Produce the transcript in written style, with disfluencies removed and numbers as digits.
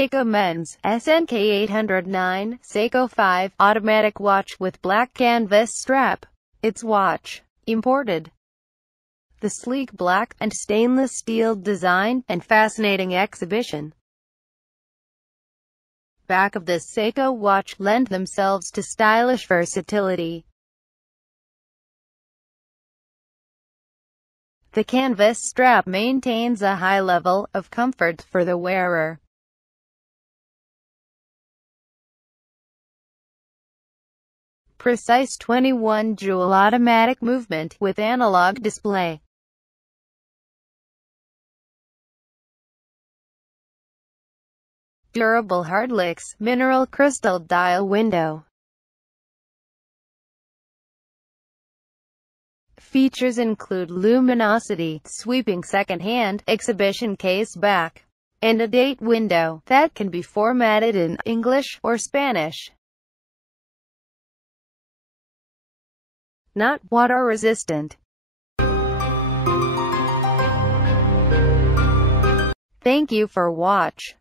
Seiko Men's SNK809 Seiko 5 automatic watch with black canvas strap. Its watch, imported. The sleek black and stainless steel design and fascinating exhibition back of this Seiko watch lend themselves to stylish versatility. The canvas strap maintains a high level of comfort for the wearer. Precise 21-jewel automatic movement with analog display. Durable hardlicks, mineral crystal dial window. Features include luminosity, sweeping second-hand, exhibition case back, and a date window that can be formatted in English or Spanish. Not water resistant. Thank you for watch.